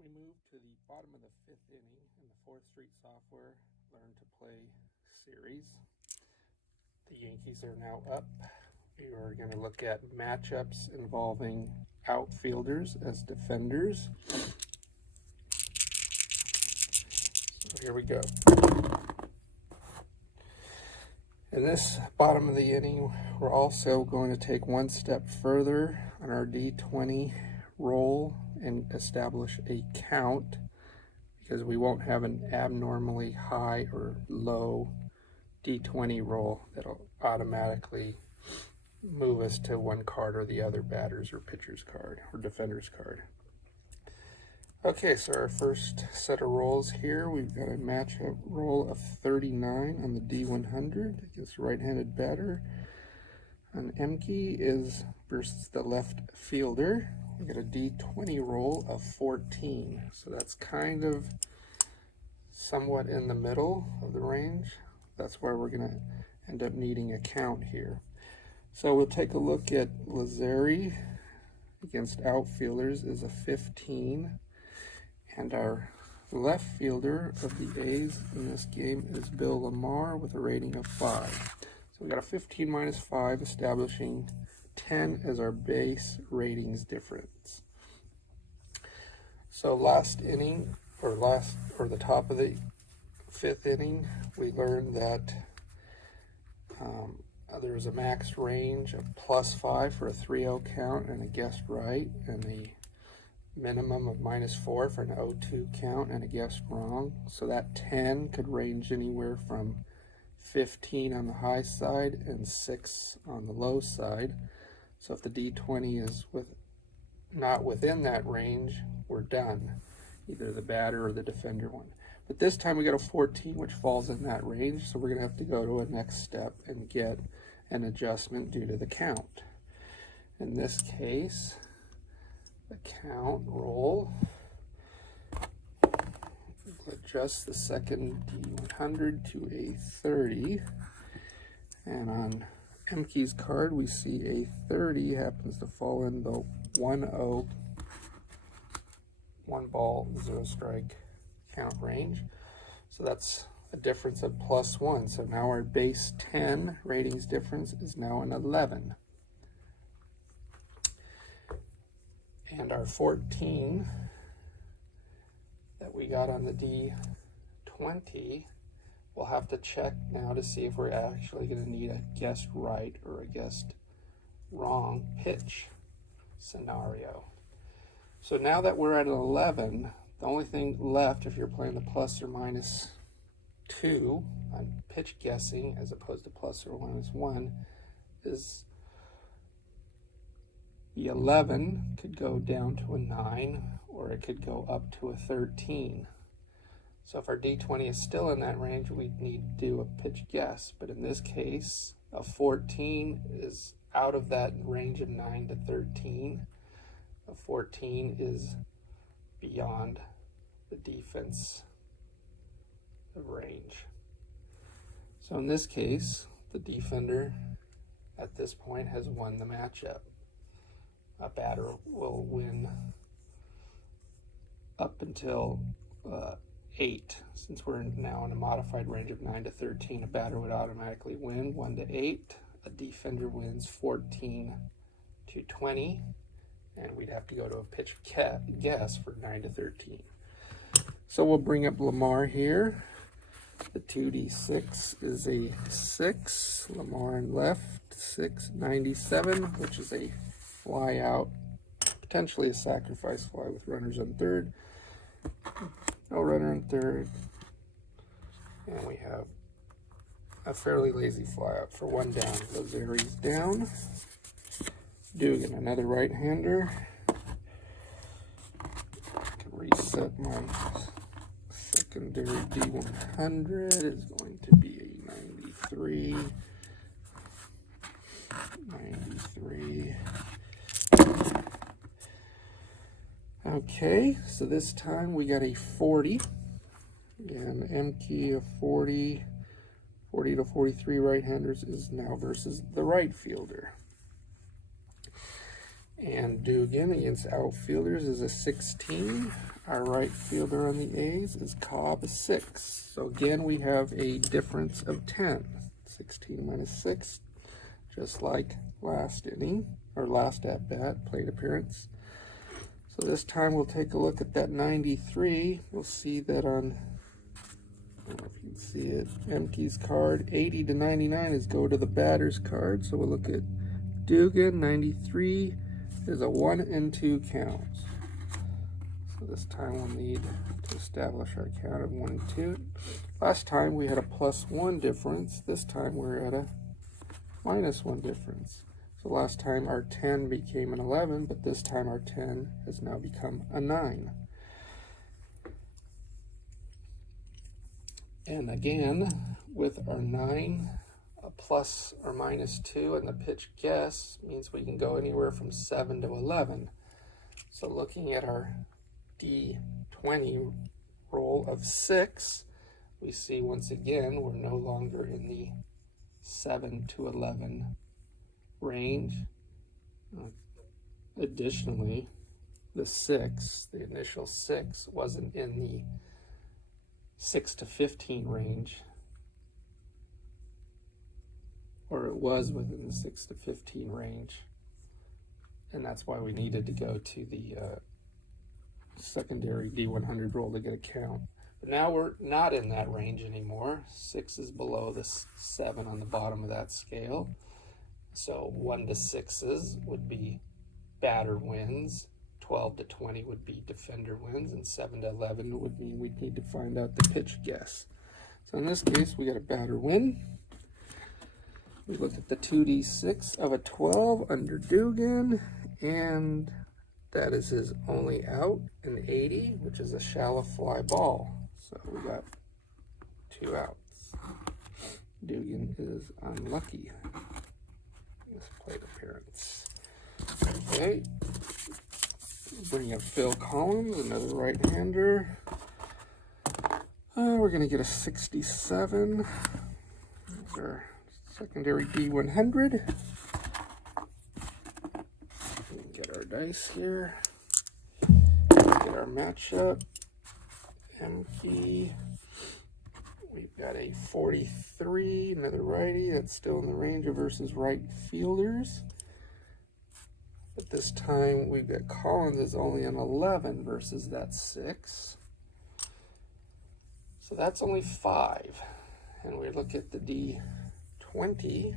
We move to the bottom of the fifth inning in the 4th Street Software Learn to Play series. The Yankees are now up. We are going to look at matchups involving outfielders as defenders. So here we go. In this bottom of the inning, we're also going to take one step further on our D20 roll and establish a count, because we won't have an abnormally high or low D20 roll that'll automatically move us to one card or the other, batter's or pitcher's card or defender's card. Okay, so our first set of rolls here, we've got a matchup roll of 39 on the D100 against a right-handed batter. On Emke is versus the left fielder. We get a D20 roll of 14. So that's kind of somewhat in the middle of the range. That's why we're going to end up needing a count here. So we'll take a look at Lazzeri against outfielders is a 15. And our left fielder of the A's in this game is Bill Lamar with a rating of 5. So we got a 15 minus 5, establishing 10 as our base ratings difference. So last inning, or the top of the 5th inning, we learned that there was a max range of +5 for a 3-0 count and a guessed right, and the minimum of -4 for an 0-2 count and a guessed wrong. So that 10 could range anywhere from 15 on the high side and 6 on the low side. So if the D20 is not within that range, we're done, either the batter or the defender one. But this time we got a 14, which falls in that range, so we're going to have to go to a next step and get an adjustment due to the count. In this case, the count roll, we'll adjust the second D100 to a 30, and on Emke's card we see a 30 happens to fall in the 1-0, 1 ball, 0 strike count range. So that's a difference of +1. So now our base 10 ratings difference is now an 11. And our 14 that we got on the D20, we'll have to check now to see if we're actually going to need a guessed right or a guessed wrong pitch scenario. So now that we're at an 11, the only thing left, if you're playing the plus or minus 2 on pitch guessing as opposed to plus or minus 1, is the 11 could go down to a 9, or it could go up to a 13. So if our D20 is still in that range, we need to do a pitch guess. But in this case, a 14 is out of that range of 9 to 13. A 14 is beyond the defense of range. So in this case, the defender at this point has won the matchup. A batter will win up until 8. Since we're now in a modified range of 9 to 13, a batter would automatically win 1 to 8. A defender wins 14 to 20, and we'd have to go to a pitch guess for 9 to 13. So we'll bring up Lamar here. The 2d6 is a 6. Lamar in left, 697, which is a fly out, potentially a sacrifice fly with runners on third. No runner in third. And we have a fairly lazy fly out for 1 down. Lazzeri's down. Dugan, another right-hander. Can reset my secondary D100. Is going to be a 93. 93. Okay, so this time we got a 40, and Emke of 40 to 43 right-handers is now versus the right fielder. And Dugan against outfielders is a 16. Our right fielder on the A's is Cobb 6. So again, we have a difference of 10. 16 minus 6, just like last inning, or last at-bat, plate appearance. So this time we'll take a look at that 93. We'll see that on, I don't know if you can see it, Emke's card, 80 to 99 is go to the batter's card. So we'll look at Dugan. 93 is a 1 and 2 count. So this time we'll need to establish our count of 1 and 2. Last time we had a +1 difference. This time we're at a -1 difference. So last time our 10 became an 11, but this time our 10 has now become a 9. And again, with our 9, a plus or -2, and the pitch guess means we can go anywhere from 7 to 11. So looking at our D20 roll of 6, we see once again we're no longer in the 7 to 11 range. Additionally, the 6, the initial 6, wasn't in the 6 to 15 range, or it was within the 6 to 15 range, and that's why we needed to go to the secondary D100 roll to get a count. But now we're not in that range anymore. 6 is below the 7 on the bottom of that scale. So 1 to 6s would be batter wins, 12 to 20 would be defender wins, and 7 to 11 would mean we'd need to find out the pitch guess. So in this case, we got a batter win. We look at the 2d6 of a 12 under Dugan, and that is his only out, an 80, which is a shallow fly ball. So we got 2 outs. Dugan is unlucky in this plate appearance. Okay, bring up Phil Collins, another right-hander. We're going to get a 67. That's our secondary D100. Get our dice here. Get our matchup. Emke. We've got a 43, another righty. That's still in the range of versus right fielders. But this time we've got Collins is only an 11 versus that 6. So that's only 5. And we look at the D20.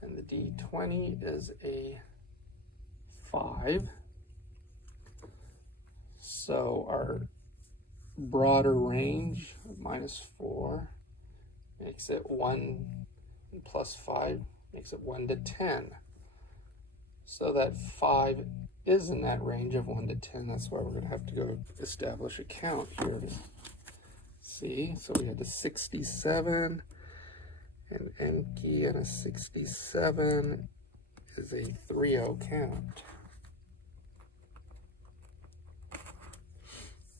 And the D20 is a 5. So our broader range of -4 makes it 1 and +5 makes it 1 to 10. So that 5 is in that range of 1 to 10. That's why we're going to have to go establish a count here to see. So we had a 67, and Emke and a 67 is a 3-0 count.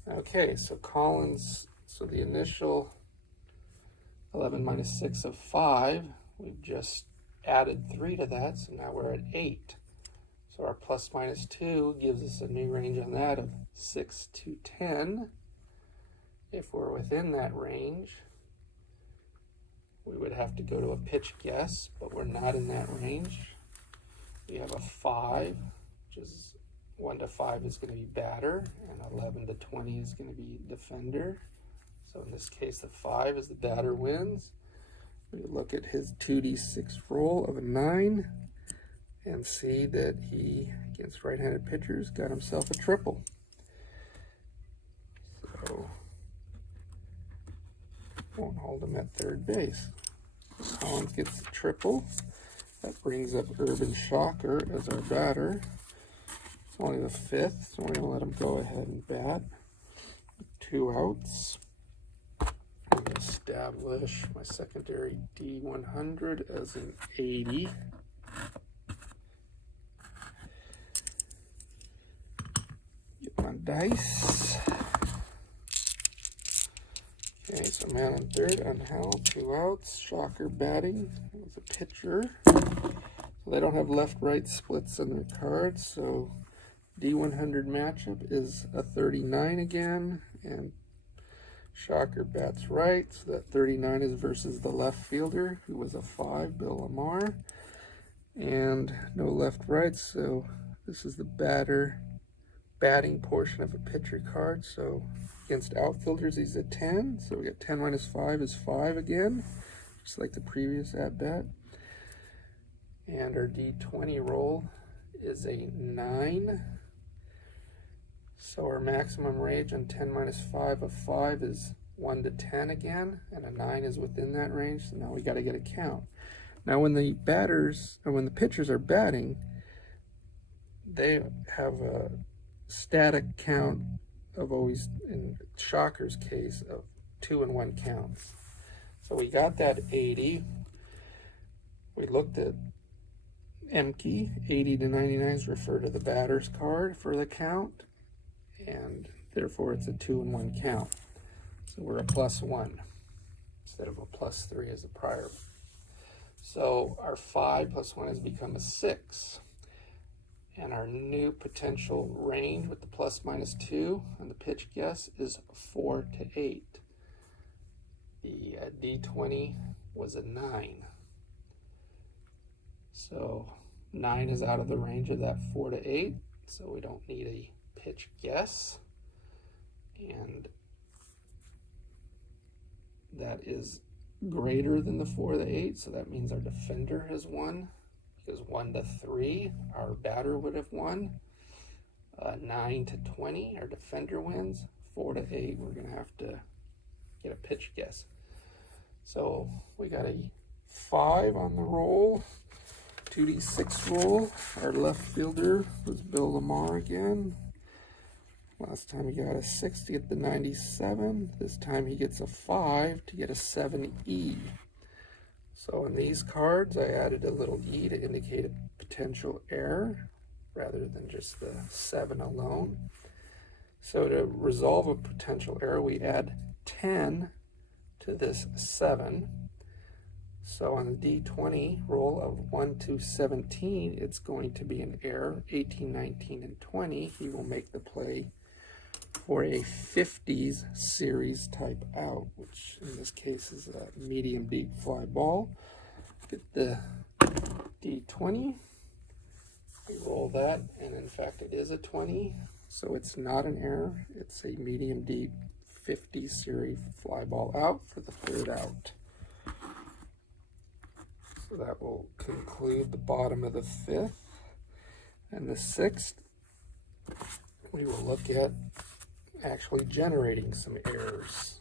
Okay, so Collins, so the initial 11 minus 6 of 5, we've just added 3 to that, so now we're at 8. So our +-2 gives us a new range on that of 6 to 10. If we're within that range, we would have to go to a pitch guess, but we're not in that range. We have a 5, which is 1 to 5 is going to be batter, and 11 to 20 is going to be defender. So in this case, the 5 is the batter wins. We look at his 2d6 roll of a 9 and see that he, against right-handed pitchers, got himself a triple. So won't hold him at third base. So Collins gets the triple. That brings up Urban Shocker as our batter. It's only the 5th, so we're going to let him go ahead and bat. 2 outs. I'm going to establish my secondary D100 as an 80. Get my dice. Okay, so man on third, Angel, 2 outs. Shocker batting with a pitcher. So they don't have left-right splits on their cards, so D100 matchup is a 39 again, and Shocker bats right, so that 39 is versus the left fielder, who was a 5, Bill Lamar. And no left right, so this is the batting portion of a pitcher card. So against outfielders, he's a 10, so we get 10 minus 5 is 5 again, just like the previous at bat. And our D20 roll is a 9. So our maximum range on 10 minus 5 of 5 is 1 to 10 again, and a 9 is within that range, so now we got to get a count. Now when the pitchers are batting, they have a static count of always, in Shocker's case, of 2 and 1 counts. So we got that 80. We looked at Emke, 80 to 99s refer to the batter's card for the count, and therefore it's a 2 and 1 count. So we're a +1 instead of a +3 as the prior. So our 5 plus 1 has become a 6. And our new potential range with the ±2 on the pitch guess is 4 to 8. The D20 was a 9. So 9 is out of the range of that 4 to 8, so we don't need a pitch guess. And that is greater than the 4 to 8, so that means our defender has won, because 1 to 3, our batter would have won. 9 to 20, our defender wins. 4 to 8, we're going to have to get a pitch guess. So we got a 5 on the roll, 2d6 roll. Our left fielder was Bill Lamar again. Last time he got a 6 to get the 97. This time he gets a 5 to get a 7E. So in these cards, I added a little E to indicate a potential error rather than just the 7 alone. So to resolve a potential error, we add 10 to this 7. So on the D20 roll of 1 to 17, it's going to be an error. 18, 19, and 20, he will make the play for a 50s series type out, which in this case is a medium deep fly ball. Get the D20, we roll that, and in fact it is a 20, so it's not an error. It's a medium deep 50 series fly ball out for the 3rd out. So that will conclude the bottom of the 5th. And the 6th, we will look at actually generating some errors.